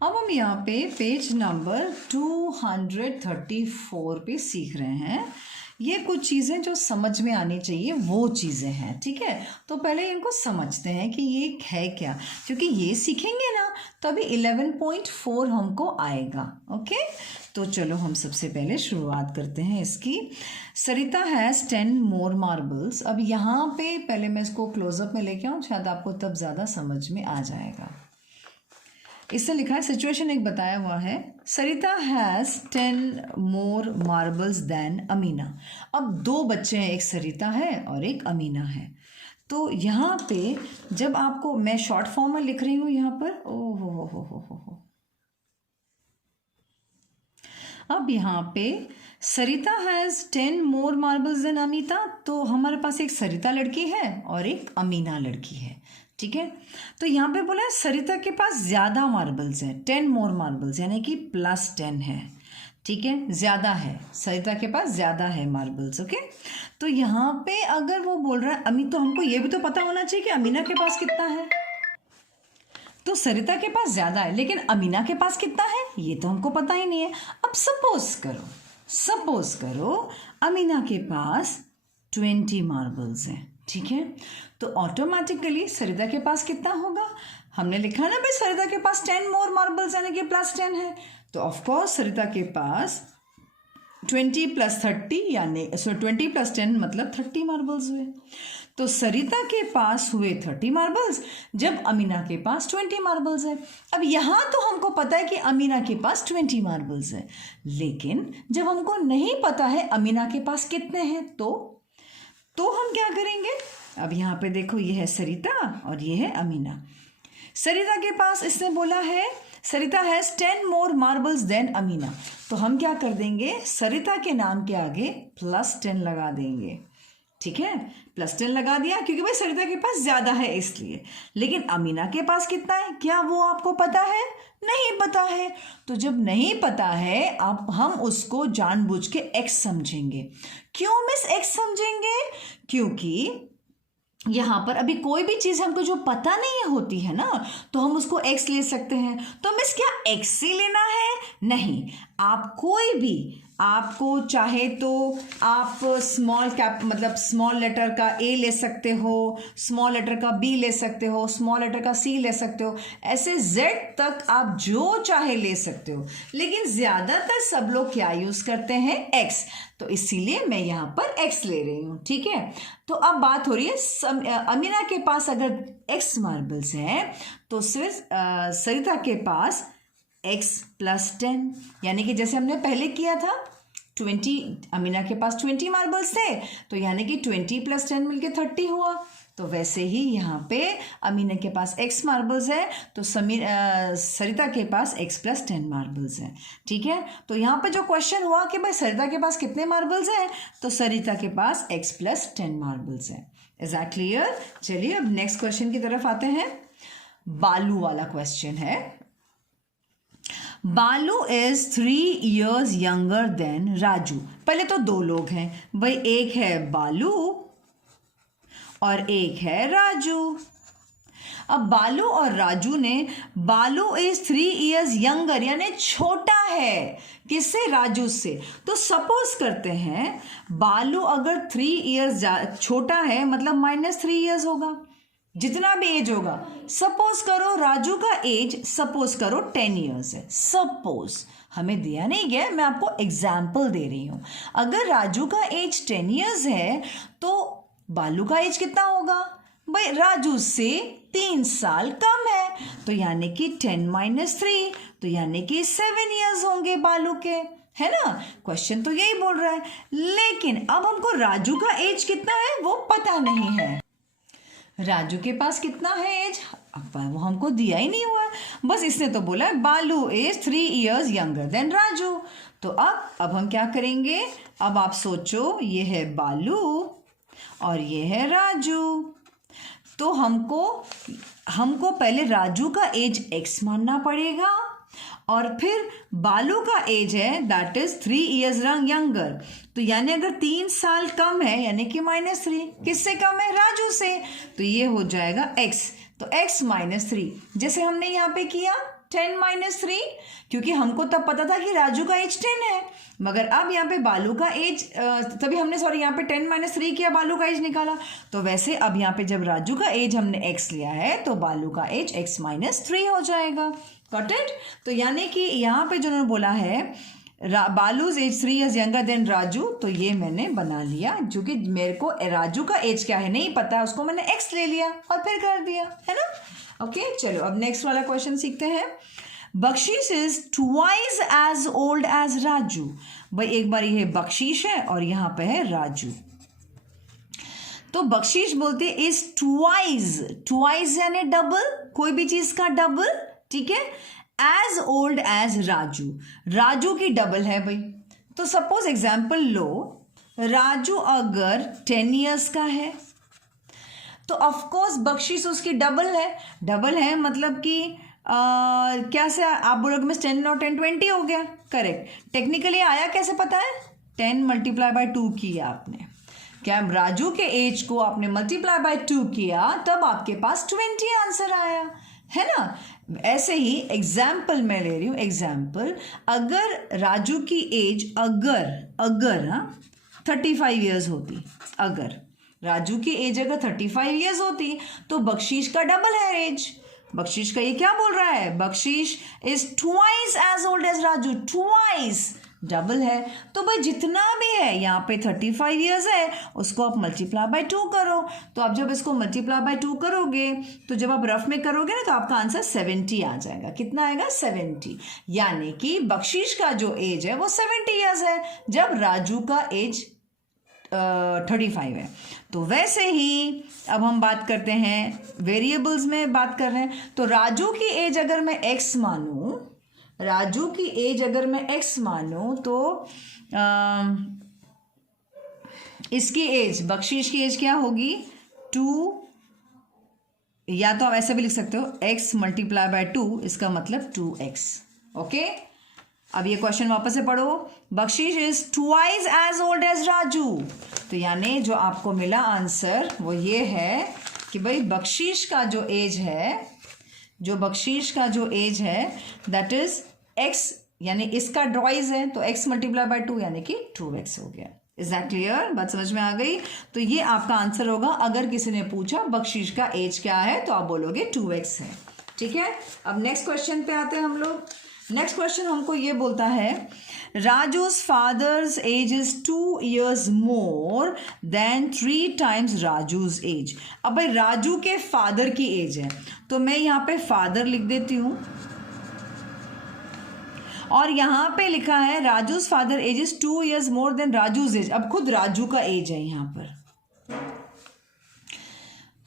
अब हम यहाँ पे पेज नंबर 234 पे सीख रहे हैं। ये कुछ चीज़ें जो समझ में आनी चाहिए वो चीज़ें हैं, ठीक है। तो पहले इनको समझते हैं कि ये है क्या, क्योंकि ये सीखेंगे ना तभी 11.4 हमको आएगा। ओके, तो चलो हम सबसे पहले शुरुआत करते हैं इसकी। सरिता हैज़ 10 मोर मार्बल्स। अब यहाँ पे पहले मैं इसको क्लोजअप में लेके आऊँ, शायद आपको तब ज़्यादा समझ में आ जाएगा। इससे लिखा है, सिचुएशन एक बताया हुआ है, Sarita has 10 more marbles than Amina. अब दो बच्चे हैं, एक सरिता है और एक अमीना है। तो यहाँ पे जब आपको, मैं शॉर्ट फॉर्म में लिख रही हूँ यहाँ पर, ओ हो। अब यहाँ पे Sarita has 10 more marbles than Amita, तो हमारे पास एक सरिता लड़की है और एक अमीना लड़की है, ठीक है। तो यहाँ पे बोला है सरिता के पास ज़्यादा मार्बल्स हैं, 10 मोर मार्बल्स, यानी कि +10 है, ठीक है, ज़्यादा है, सरिता के पास ज़्यादा है मार्बल्स। ओके, तो यहाँ पे अगर वो बोल रहा है तो हमको ये भी तो पता होना चाहिए कि अमीना के पास कितना है। तो सरिता के पास ज़्यादा है, लेकिन अमीना के पास कितना है ये तो हमको पता ही नहीं है। अब सपोज करो अमीना के पास 20 मार्बल्स हैं, ठीक है। तो ऑटोमेटिकली सरिता के पास कितना होगा, हमने लिखा ना भाई सरिता के पास 10 मोर मार्बल्स यानी कि +10 है, तो ऑफकोर्स सरिता के पास 20 + 30 यानी 20 + 10 मतलब 30 मार्बल्स हुए। तो सरिता के पास हुए 30 मार्बल्स जब अमीना के पास 20 मार्बल्स है। अब यहाँ तो हमको पता है कि अमीना के पास 20 मार्बल्स है, लेकिन जब हमको नहीं पता है अमीना के पास कितने हैं तो हम क्या करेंगे। अब यहाँ पे देखो, ये है सरिता और ये है अमीना। सरिता के पास इसने बोला है Sarita has 10 more marbles than Amina, तो हम क्या कर देंगे, सरिता के नाम के आगे +10 लगा देंगे, ठीक है। +10 लगा दिया क्योंकि भाई सरिता के पास ज़्यादा है इसलिए। लेकिन अमीना के पास कितना है, क्या वो आपको पता है, नहीं पता है। तो जब नहीं पता है अब हम उसको जानबूझ के x समझेंगे। क्यों मिस x समझेंगे, क्योंकि यहाँ पर अभी कोई भी चीज़ हमको जो पता नहीं होती है ना, तो हम उसको x ले सकते हैं। तो मिस क्या x ही लेना है, नहीं, आप कोई भी, आपको चाहे तो आप स्मॉल लेटर का A ले सकते हो, स्मॉल लेटर का B ले सकते हो, स्मॉल लेटर का C ले सकते हो, ऐसे Z तक आप जो चाहे ले सकते हो। लेकिन ज़्यादातर सब लोग क्या यूज़ करते हैं, X, तो इसीलिए मैं यहाँ पर X ले रही हूँ, ठीक है। तो अब बात हो रही है अमीना के पास अगर X मार्बल्स हैं तो सिर्फ सरिता के पास x + 10, यानी कि जैसे हमने पहले किया था 20, अमीना के पास 20 मार्बल्स थे, तो यानी कि 20 + 10 मिलके 30 हुआ। तो वैसे ही यहाँ पे अमीना के पास x मार्बल्स है तो सरिता के पास x + 10 मार्बल्स है, ठीक है। तो यहाँ पे जो क्वेश्चन हुआ कि भाई सरिता के पास कितने मार्बल्स हैं, तो सरिता के पास x + 10 मार्बल्स है। Is that clear. चलिए अब नेक्स्ट क्वेश्चन की तरफ आते हैं। बालू वाला क्वेश्चन है। बालू is 3 years younger than Raju. पहले तो दो लोग हैं भाई, एक है बालू और एक है राजू। अब बालू और राजू ने, बालू इज 3 years यंगर यानी छोटा है किससे, राजू से। तो सपोज करते हैं बालू अगर 3 years छोटा है मतलब -3 years होगा, जितना भी एज होगा। सपोज करो राजू का एज सपोज करो 10 years है, सपोज, हमें दिया नहीं गया, मैं आपको एग्जाम्पल दे रही हूं। अगर राजू का एज 10 years है तो बालू का एज कितना होगा, भाई राजू से 3 साल कम है, तो यानी कि 10 - 3, तो यानी कि 7 years होंगे बालू के, है ना। क्वेश्चन तो यही बोल रहा है, लेकिन अब हमको राजू का एज कितना है वो पता नहीं है। राजू के पास कितना है एज, अब वो हमको दिया ही नहीं हुआ है, बस इसने तो बोला है बालू is 3 years younger than Raju. तो अब हम क्या करेंगे, अब आप सोचो, ये है बालू और ये है राजू। तो हमको पहले राजू का एज x मानना पड़ेगा और फिर बालू का एज है दैट इज 3 years यंगर, तो यानी अगर 3 साल कम है यानी कि -3, किससे कम है, राजू से, तो ये हो जाएगा x, तो x - 3 जैसे हमने यहाँ पे किया 10 - 3, क्योंकि हमको तब पता था कि राजू का एज 10 है, मगर अब यहाँ पे बालू का एज तभी हमने यहाँ पे 10 - 3 किया, बालू का एज निकाला। तो वैसे अब यहाँ पे जब राजू का एज हमने x लिया है तो बालू का एज x - 3 हो जाएगा। Got it? तो यानी कि यहाँ पे जो उन्होंने बोला है Balu's age 3 is younger than Raju, तो ये मैंने बना लिया, जो कि मेरे को राजू का एज क्या है नहीं पता, उसको मैंने x ले लिया और फिर कर दिया, है ना। ओके चलो अब नेक्स्ट वाला क्वेश्चन सीखते हैं। Bakhshish is twice as old as Raju. भाई एक बार ये बख्शीश है और यहाँ पे है राजू, तो बख्शीश बोलते हैं इज ट्वाइस, ट्वाइस यानी डबल, कोई भी चीज का डबल, ठीक है, age old as Raju, Raju की डबल है भाई। तो सपोज एग्जाम्पल लो, राजू अगर 10 ईयर्स का है तो ऑफकोर्स बख्शीश उसकी डबल है, डबल है मतलब कि क्या से आप बोलोगे मिस 10 और 10 20 हो गया, करेक्ट। टेक्निकली आया कैसे पता है, 10 × 2 किया आपने, क्या राजू के एज को आपने मल्टीप्लाई बाय 2 किया तब आपके पास 20 आंसर आया, है ना। ऐसे ही एग्जाम्पल मैं ले रही हूँ, एग्जाम्पल अगर राजू की एज अगर 35 ईयर्स होती, अगर राजू की एज अगर 35 ईयर्स होती तो बख्शीश का डबल है एज। बख्शीश का ये क्या बोल रहा है, Bakhshish is twice as old as Raju, twice double है। तो भाई जितना भी है यहाँ पे 35 ईयर्स है उसको आप मल्टीप्लाई बाय 2 करो, तो आप जब इसको मल्टीप्लाई बाय 2 करोगे तो जब आप रफ में करोगे ना तो आपका आंसर 70 आ जाएगा। कितना आएगा, 70, यानी कि बख्शीश का जो एज है वो 70 ईयर्स है जब राजू का एज 35 है। तो वैसे ही अब हम बात करते हैं वेरिएबल्स में बात कर रहे हैं, तो राजू की एज अगर मैं x मानूं, राजू की एज अगर मैं x मानूं तो इसकी एज, बख्शीश की एज क्या होगी 2, या तो आप ऐसे भी लिख सकते हो x × 2, इसका मतलब 2x। ओके अब ये क्वेश्चन वापस से पढ़ो, Bakhshish is twice as old as Raju, तो यानी जो आपको मिला आंसर वो ये है कि भाई बख्शीश का जो एज है, जो बख्शीश का जो एज है दैट इज x, यानी इसका ट्वाइस है तो x × 2 यानी कि 2x हो गया। इज दैट क्लियर, बात समझ में आ गई। तो ये आपका आंसर होगा अगर किसी ने पूछा बख्शीश का एज क्या है तो आप बोलोगे 2x है, ठीक है। अब नेक्स्ट क्वेश्चन पे आते हैं हम लोग। नेक्स्ट क्वेश्चन हमको ये बोलता है Raju's father's age is 2 years more than 3 times Raju's age. अब भाई राजू के फादर की एज है तो मैं यहाँ पे फादर लिख देती हूँ और यहाँ पे लिखा है Raju's father age is 2 years more than Raju's age. अब खुद राजू का एज है, यहाँ पर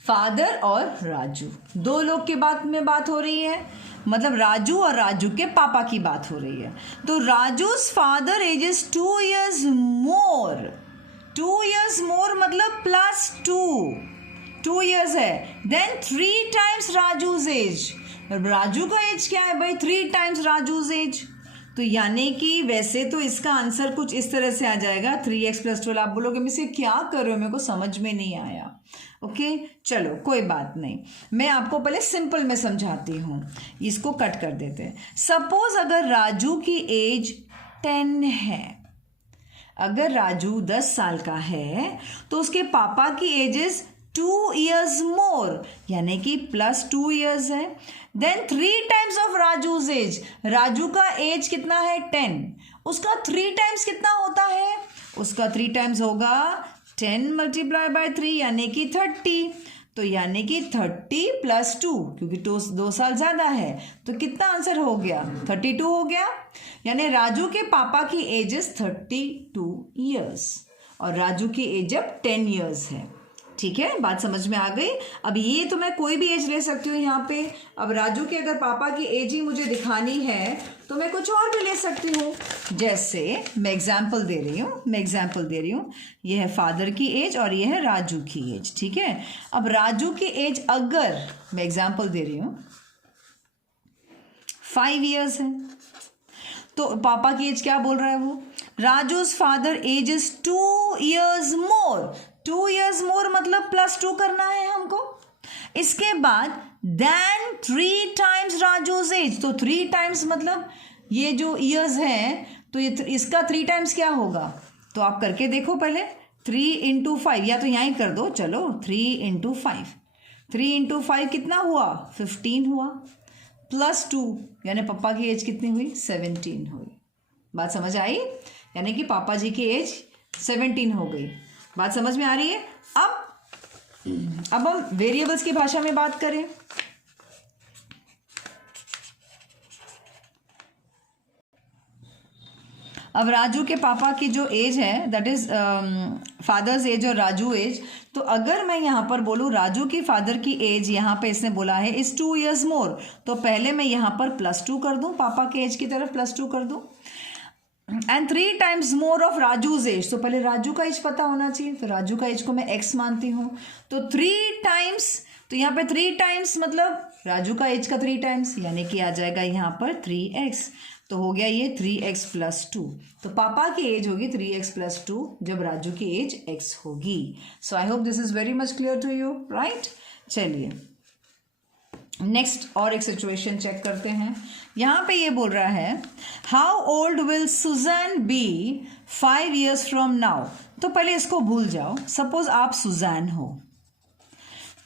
फादर और राजू दो लोग के बात हो रही है, मतलब राजू और राजू के पापा की बात हो रही है। तो Raju's father age is 2 years more, 2 years more मतलब +2 years है, then 3 times Raju's age. Raju का एज क्या है भाई, 3 times राजूज एज। तो यानी कि वैसे तो इसका आंसर कुछ इस तरह से आ जाएगा 3x + 12। आप बोलोगे मैं इसे क्या कर रहे हो, मेरे को समझ में नहीं आया। ओके चलो कोई बात नहीं, मैं आपको पहले सिंपल में समझाती हूँ, इसको कट कर देते हैं। सपोज अगर राजू की एज 10 है, अगर राजू 10 साल का है तो उसके पापा की एज इज 2 years मोर, यानी कि +2 years है, then 3 times of Raju's age. Raju का एज कितना है 10, उसका 3 times कितना होता है, उसका 3 times होगा 10 × 3 यानी कि 30। तो यानी कि 30 + 2, क्योंकि 2 साल ज़्यादा है तो कितना आंसर हो गया 32 हो गया। यानी राजू के पापा की एज इज 32 years और राजू की एज अब 10 years है, ठीक है। बात समझ में आ गई। अब ये तो मैं कोई भी एज ले सकती हूँ यहाँ पे। अब राजू के अगर पापा की एज ही मुझे दिखानी है तो मैं कुछ और भी ले सकती हूँ, जैसे मैं एग्जाम्पल दे रही हूँ, ये है फादर की एज और ये है राजू की एज, ठीक है। अब राजू की एज अगर मैं एग्जाम्पल दे रही हूँ 5 years है तो पापा की एज क्या बोल रहा है वो, Raju's father age is 2 years more. 2 years more मतलब +2 करना है हमको, इसके बाद देन 3 times राजूज एज, तो 3 times मतलब ये जो ईयर्स है तो ये इसका 3 times क्या होगा, तो आप करके देखो पहले। 3 into 5, या तो यहाँ ही कर दो, चलो 3 into 5, 3 into 5 कितना हुआ, 15 हुआ, प्लस 2 यानी पापा की एज कितनी हुई, 17 हुई। बात समझ आई, यानी कि पापा जी की एज 17 हो गई। बात समझ में आ रही है। अब हम वेरिएबल्स की भाषा में बात करें। अब राजू के पापा की जो एज है दैट इज फादर्स एज और राजू एज, तो अगर मैं यहाँ पर बोलूँ राजू की फादर की एज, यहाँ पे इसने बोला है इज 2 years मोर, तो पहले मैं यहाँ पर +2 कर दूँ, पापा के एज की तरफ +2 कर दूँ। And 3 times more of Raju's age, तो पहले राजू का एज पता होना चाहिए, तो राजू का एज को मैं x मानती हूँ, तो 3 times, तो यहाँ पे 3 times मतलब राजू का एज का 3 times, यानी कि आ जाएगा यहाँ पर 3x, तो हो गया ये 3x + 2, तो पापा की एज होगी 3x + 2 जब राजू की एज x होगी। So I hope this is very much clear to you, right. चलिए नेक्स्ट और एक सिचुएशन चेक करते हैं। यहाँ पे ये बोल रहा है how old will Susan be 5 years from now, तो पहले इसको भूल जाओ। सपोज आप सुजैन हो,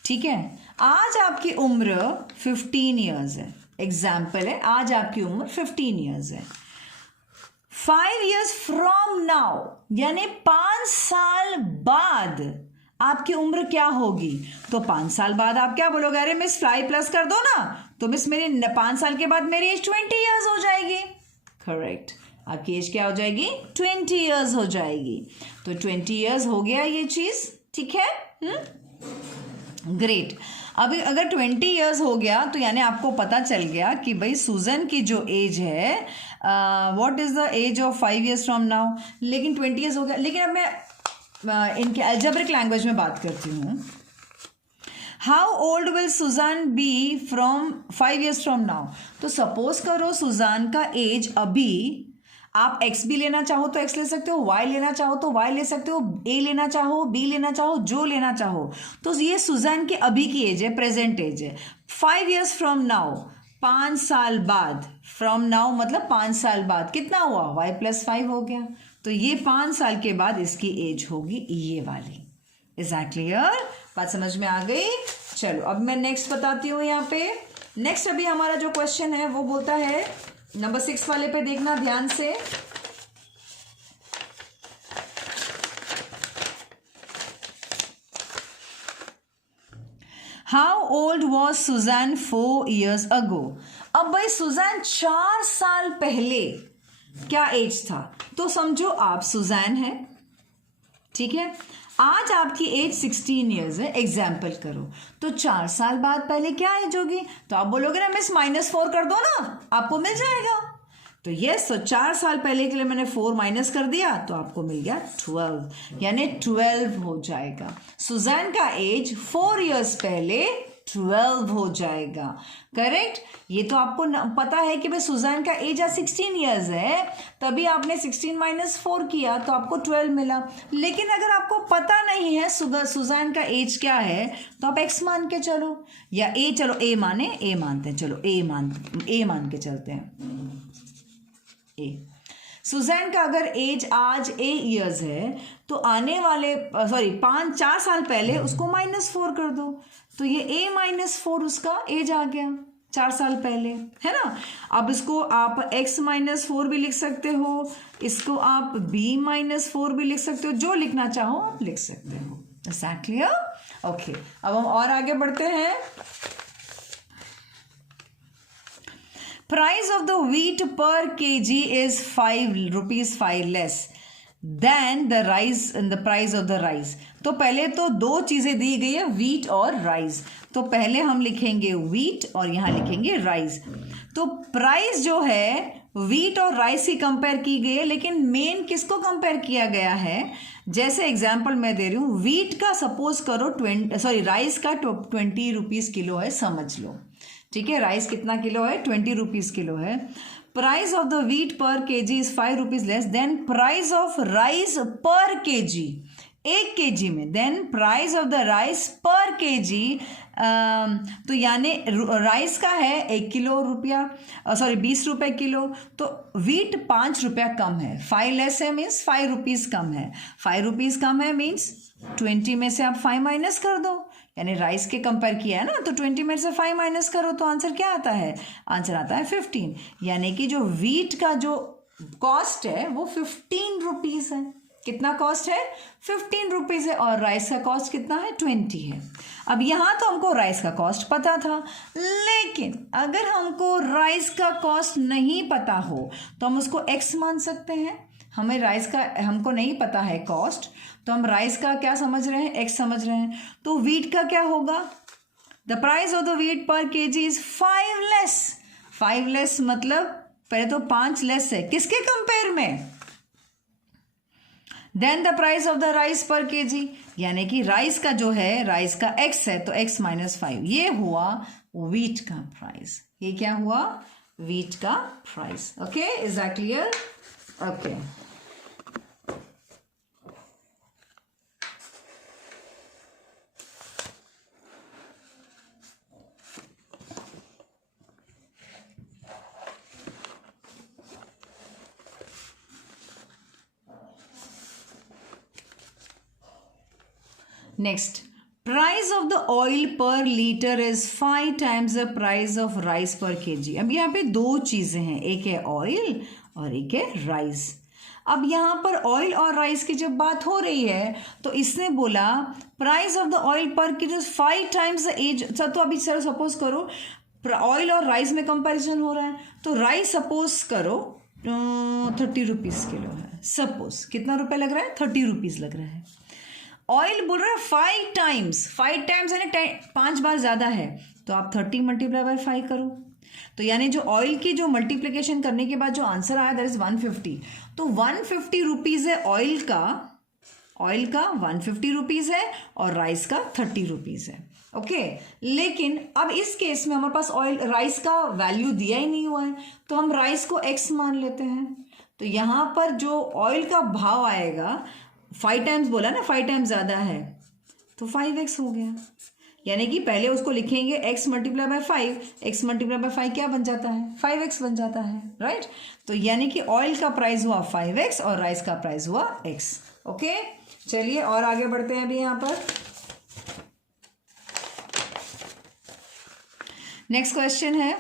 ठीक है, आज आपकी उम्र 15 years है, एग्जाम्पल है, आज आपकी उम्र 15 years है। 5 years फ्रॉम नाउ यानी 5 साल बाद आपकी उम्र क्या होगी, तो 5 साल बाद आप क्या बोलोगे, अरे मिस 5 प्लस कर दो ना, तो मिस मेरी 5 साल के बाद मेरी एज 20 years हो जाएगी। करेक्ट, आपकी एज क्या हो जाएगी, 20 years हो जाएगी। तो 20 years हो गया ये चीज, ठीक है। ग्रेट। अभी अगर 20 years हो गया तो यानी आपको पता चल गया कि भाई सुजन की जो एज है, what is the age of 5 years from now, लेकिन 20 years हो गया। लेकिन अब मैं इनके अलजेब्रिक लैंग्वेज में बात करती हूँ। How old will Susan be from 5 years from now, तो सपोज करो सुजान का एज अभी, आप x भी लेना चाहो तो x ले सकते हो, y लेना चाहो तो y ले सकते हो, a लेना चाहो b लेना चाहो, जो लेना चाहो, तो ये सुजैन के अभी की एज है, प्रेजेंट एज है। 5 years फ्रॉम नाउ, 5 साल बाद, फ्रॉम नाउ मतलब 5 साल बाद कितना हुआ, y + 5 हो गया, तो ये 5 साल के बाद इसकी एज होगी ये वाली। इज दैट क्लियर, बात समझ में आ गई। चलो अब मैं नेक्स्ट बताती हूँ। यहाँ पे नेक्स्ट अभी हमारा जो क्वेश्चन है वो बोलता है, नंबर 6 वाले पे देखना ध्यान से। How old was Susan 4 years ago, अब भाई सुजैन 4 साल पहले क्या एज था, तो समझो आप सुजैन है, ठीक है, आज आपकी एज 16 years है, एग्जाम्पल करो, तो 4 साल बाद पहले क्या एज होगी, तो आप बोलोगे ना मिस -4 कर दो ना, आपको मिल जाएगा। तो यस, तो 4 साल पहले के लिए मैंने 4 माइनस कर दिया तो आपको मिल गया 12, यानी 12 हो जाएगा। सुजैन का एज 4 years पहले 12 हो जाएगा। करेक्ट, ये तो आपको पता है कि भाई सुजैन का एज आज 16 years है, तभी आपने 16 - 4 किया तो आपको 12 मिला। लेकिन अगर आपको पता नहीं है सुजैन का एज क्या है, तो आप x मान के चलो, या a, चलो a मानते हैं, चलो a मान के चलते हैं। सुजैन का अगर एज आज 8 years है, तो आने वाले 4 साल पहले उसको -4 कर दो, तो ये a - 4 उसका एज आ गया 4 साल पहले, है ना। अब इसको आप x - 4 भी लिख सकते हो, इसको आप b - 4 भी लिख सकते हो, जो लिखना चाहो आप लिख सकते हो। Is that clear? ओके, अब हम और आगे बढ़ते हैं। Price of the wheat per kg is 5 rupees 5 less than the rice and the price of the rice। तो पहले तो 2 चीजें दी गई है, wheat और rice, तो पहले हम लिखेंगे wheat और यहाँ लिखेंगे rice। तो प्राइस जो है wheat और rice की कंपेयर की गई है, लेकिन मेन किसको कंपेयर किया गया है, जैसे एग्जाम्पल मैं दे रही हूँ, wheat का सपोज करो राइस का 20 रुपीज किलो है, समझ लो, ठीक है। राइस कितना किलो है, 20 रुपीज किलो है। Price of the wheat per kg is 5 rupees less than price of rice per kg, 1 kg में, then price of the rice per kg तो यानी राइस का है 1 किलो रुपया, सॉरी 20 रुपये किलो, तो वीट 5 रुपया कम है, 5 लेस है मीन्स 5 रुपीज़ कम है, 5 रुपीज़ कम है मीन्स 20 में से आप 5 माइनस कर दो, यानी राइस के कंपेयर किया है ना, तो 20 में से 5 माइनस करो तो आंसर क्या आता है, आंसर आता है 15, यानी कि जो वीट का जो कॉस्ट है वो 15 रुपीज़ है। कितना कॉस्ट है, 15 रुपीज़ है, और राइस का कॉस्ट कितना है, 20 है। अब यहाँ तो हमको राइस का कॉस्ट पता था, लेकिन अगर हमको राइस का कॉस्ट नहीं पता हो तो हम उसको एक्स मान सकते हैं। हमें राइस का, हमको नहीं पता है कॉस्ट, तो हम राइस का क्या समझ रहे हैं, एक्स समझ रहे हैं। तो वीट का क्या होगा, the price of the wheat per kg is 5 less. 5 less मतलब पहले तो 5 लेस है, किसके कंपेयर में, then the price of the rice per kg, यानी कि राइस का जो है, राइस का एक्स है तो एक्स माइनस 5, ये हुआ वीट का प्राइस। ये क्या हुआ, वीट का price. Okay, is that clear? Okay, next, price of the oil per litre is 5 times the price of rice per KG. अब यहाँ पे दो चीजें हैं, एक है ऑयल और एक है राइस। अब यहाँ पर ऑयल और राइस की जब बात हो रही है तो इसने बोला प्राइस ऑफ द ऑयल पर केजी 5 times द एज। तो अभी सर सपोज करो ऑयल और राइस में कंपैरिजन हो रहा है, तो राइस सपोज करो 30 रुपीज़ किलो है, सपोज कितना रुपये लग रहा है, 30 रुपीज़ लग रहा है। ऑयल बोल रहा है 5 टाइम्स यानी 5 बार ज़्यादा है, तो आप 30 मल्टीप्लाई बाय 5 करो, तो यानी जो ऑयल की जो मल्टीप्लिकेशन करने के बाद जो आंसर आया दैट इज 150। तो 150 रुपीज़ है ऑयल का 150 रुपीज़ है और राइस का 30 रुपीज़ है। ओके, लेकिन अब इस केस में हमारे पास राइस का वैल्यू दिया ही नहीं हुआ है, तो हम राइस को एक्स मान लेते हैं। तो यहाँ पर जो ऑयल का भाव आएगा 5 टाइम्स बोला ना, 5 टाइम्स ज़्यादा है तो 5x हो गया, यानी कि पहले उसको लिखेंगे x multiply by 5, x multiply by 5 क्या बन जाता है, 5x बन जाता है, राइट। तो यानी कि ऑयल का प्राइस हुआ 5x और राइस का प्राइस हुआ x। ओके, चलिए और आगे बढ़ते हैं अभी यहाँ पर। नेक्स्ट क्वेश्चन है,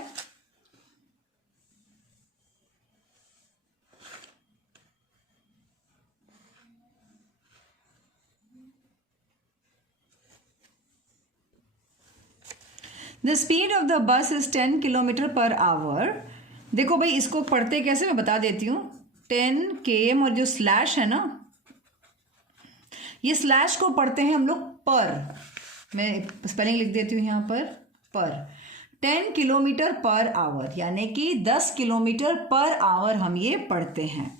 the speed of the bus is 10 kilometre per hour. देखो भाई, इसको पढ़ते कैसे मैं बता देती हूँ। 10 km और जो स्लैश है ना, ये स्लैश को पढ़ते हैं हम लोग पर, मैं स्पेलिंग लिख देती हूँ यहाँ पर 10 किलोमीटर पर आवर, यानी कि 10 किलोमीटर पर आवर हम ये पढ़ते हैं।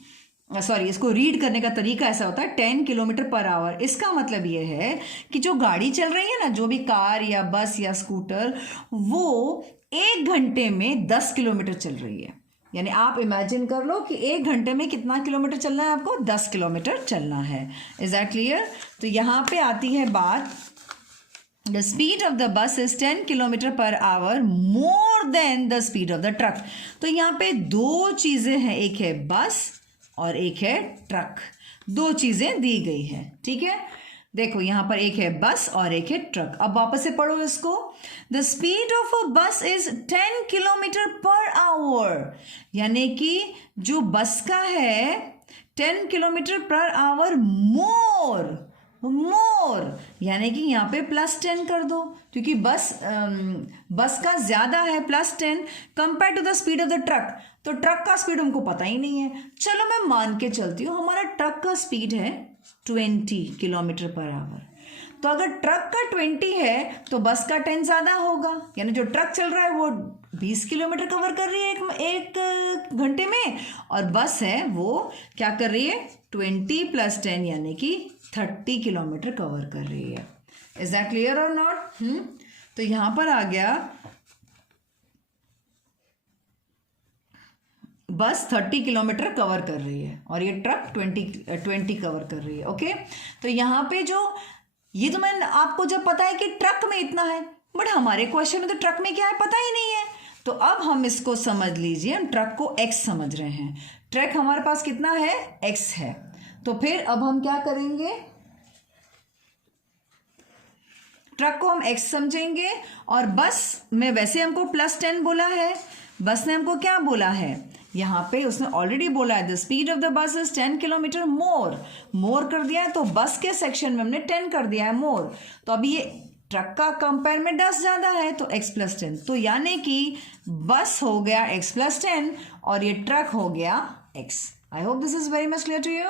सॉरी, इसको रीड करने का तरीका ऐसा होता है 10 किलोमीटर पर आवर। इसका मतलब ये है कि जो गाड़ी चल रही है ना, जो भी कार या बस या स्कूटर, वो 1 घंटे में 10 किलोमीटर चल रही है। यानी आप इमेजिन कर लो कि 1 घंटे में कितना किलोमीटर चलना है आपको, 10 किलोमीटर चलना है। Is that clear? तो यहाँ पे आती है बात, the speed of the bus is 10 kilometre per hour more than the speed of the truck. तो यहाँ पे दो चीजें हैं, एक है बस और एक है ट्रक, दो चीजें दी गई है, ठीक है। देखो यहाँ पर एक है बस और एक है ट्रक। अब वापस से पढ़ो इसको, द स्पीड ऑफ अ बस इज 10 किलोमीटर पर आवर, यानी कि जो बस का है 10 किलोमीटर पर आवर मोर, यानी कि यहाँ पे +10 कर दो, क्योंकि बस का ज्यादा है +10 compare to the speed of the truck. तो ट्रक का स्पीड हमको पता ही नहीं है, चलो मैं मान के चलती हूँ हमारा ट्रक का स्पीड है 20 किलोमीटर पर आवर। तो अगर ट्रक का 20 है तो बस का 10 ज़्यादा होगा, यानी जो ट्रक चल रहा है वो 20 किलोमीटर कवर कर रही है एक घंटे में, और बस है वो क्या कर रही है 20 + 10 यानी कि 30 किलोमीटर कवर कर रही है। इज दैट क्लियर और नॉट? तो यहाँ पर आ गया बस 30 किलोमीटर कवर कर रही है और ये ट्रक 20 कवर कर रही है। ओके, तो यहाँ पे जो ये तो मैंने आपको जब पता है कि ट्रक में इतना है, बट हमारे क्वेश्चन में तो ट्रक में क्या है पता ही नहीं है। तो अब हम इसको समझ लीजिए, हम ट्रक को x समझ रहे हैं। ट्रक हमारे पास कितना है, x है। तो फिर अब हम क्या करेंगे, ट्रक को हम x समझेंगे और बस में वैसे हमको +10 बोला है, बस ने हमको क्या बोला है, यहाँ पे उसने ऑलरेडी बोला है the speed of the bus is 10 kilometre more कर दिया है, तो बस के सेक्शन में हमने 10 कर दिया है मोर। तो अभी ये ट्रक का कंपेयर में 10 ज़्यादा है तो x + 10, तो यानी कि बस हो गया x + 10 और ये ट्रक हो गया x। I hope this is very much clear to you.